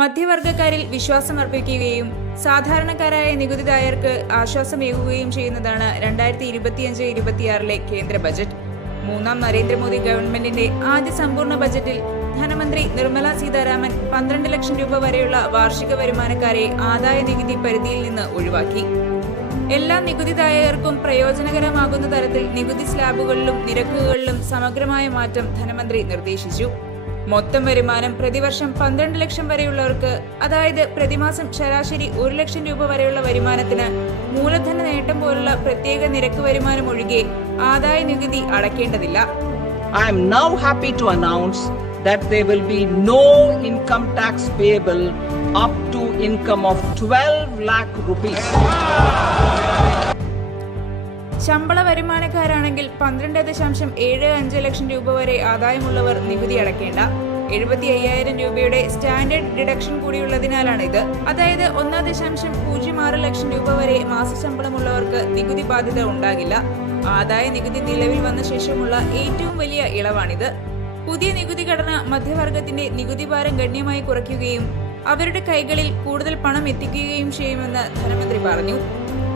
മധ്യവർഗക്കാരിൽ വിശ്വാസമർപ്പിക്കുകയും സാധാരണക്കാരായ നികുതിദായർക്ക് ആശ്വാസമേകുകയും ചെയ്യുന്നതാണ് രണ്ടായിരത്തി ഇരുപത്തിയഞ്ച് ഇരുപത്തിയാറിലെ കേന്ദ്ര ബജറ്റ്. മൂന്നാം നരേന്ദ്രമോദി ഗവൺമെന്റിന്റെ ആദ്യ സമ്പൂർണ ബജറ്റിൽ ധനമന്ത്രി നിർമ്മല സീതാരാമൻ പന്ത്രണ്ട് ലക്ഷം രൂപ വരെയുള്ള വാർഷിക വരുമാനക്കാരെ ആദായ നികുതി പരിധിയിൽ നിന്ന് ഒഴിവാക്കി. എല്ലാ നികുതിദായകർക്കും പ്രയോജനകരമാകുന്ന തരത്തിൽ നികുതി സ്ലാബുകളിലും നിരക്കുകളിലും സമഗ്രമായ മാറ്റം ധനമന്ത്രി നിർദ്ദേശിച്ചു. മൊത്തം വരുമാനം പ്രതിവർഷം പന്ത്രണ്ട് ലക്ഷം വരെയുള്ളവർക്ക് അതായത് പ്രതിമാസം ശരാശരി ഒരു ലക്ഷം രൂപ വരെയുള്ള വരുമാനത്തിന് മൂലധന നേട്ടം പോലുള്ള പ്രത്യേക നിരക്ക് വരുമാനം ഒഴികെ ആദായ നികുതി അടയ്ക്കേണ്ടതില്ല I am now happy to announce that there will be no income tax payable up to income of 12 lakh rupees. ശമ്പള വരുമാനക്കാരാണെങ്കിൽ പന്ത്രണ്ട് ദശാംശം ഏഴ് അഞ്ച് ലക്ഷം രൂപ വരെ ആദായമുള്ളവർ നികുതി അടയ്ക്കേണ്ട എഴുപത്തി അയ്യായിരം രൂപയുടെ സ്റ്റാൻഡേർഡ് ഡിഡക്ഷൻ കൂടിയുള്ളതിനാലാണ് ഇത്. അതായത് ഒന്നാം ദശാംശം പൂജ്യം ആറ് ലക്ഷം രൂപ വരെ മാസശമ്പളമുള്ളവർക്ക് നികുതി ബാധ്യത ഉണ്ടാകില്ല. ആദായ നികുതി നിലവിൽ വന്ന ശേഷമുള്ള ഏറ്റവും വലിയ ഇളവാണിത്. പുതിയ നികുതി ഘടന മധ്യവർഗത്തിന്റെ നികുതി ഭാരം ഗണ്യമായി കുറയ്ക്കുകയും അവരുടെ കൈകളിൽ കൂടുതൽ പണം എത്തിക്കുകയും ചെയ്യുമെന്ന് ധനമന്ത്രി പറഞ്ഞു.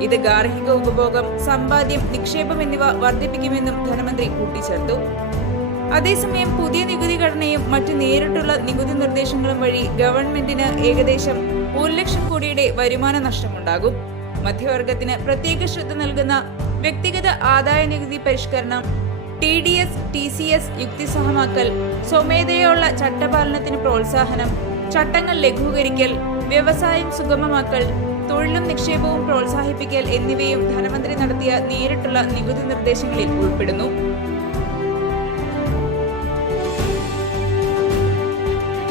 ഇത് ഗാർഹിക ഉപഭോഗം സമ്പാദ്യം നിക്ഷേപം എന്നിവ വർദ്ധിപ്പിക്കുമെന്നും ധനമന്ത്രി കൂട്ടിച്ചേർത്തു. അതേസമയം പുതിയ നികുതി ഘടനയും മറ്റ് നേരിട്ടുള്ള നികുതി നിർദ്ദേശങ്ങളും വഴി ഗവൺമെന്റിന് ഏകദേശം ഒരു ലക്ഷം കോടിയുടെ വരുമാന നഷ്ടമുണ്ടാകും. മധ്യവർഗത്തിന് പ്രത്യേക ശ്രദ്ധ നൽകുന്ന വ്യക്തിഗത ആദായ നികുതി പരിഷ്കരണം T D S T C S യുക്തിസഹമാക്കൽ സ്വമേധയുള്ള ചട്ടപാലനത്തിന് പ്രോത്സാഹനം ചട്ടങ്ങൾ ലഘൂകരിക്കൽ വ്യവസായം സുഗമമാക്കൽ തൊഴിലും നിക്ഷേപവും പ്രോത്സാഹിപ്പിക്കൽ എന്നിവയും ധനമന്ത്രി നടത്തിയ നേരിട്ടുള്ള നികുതി നിർദ്ദേശങ്ങളിൽ ഉൾപ്പെടുന്നു.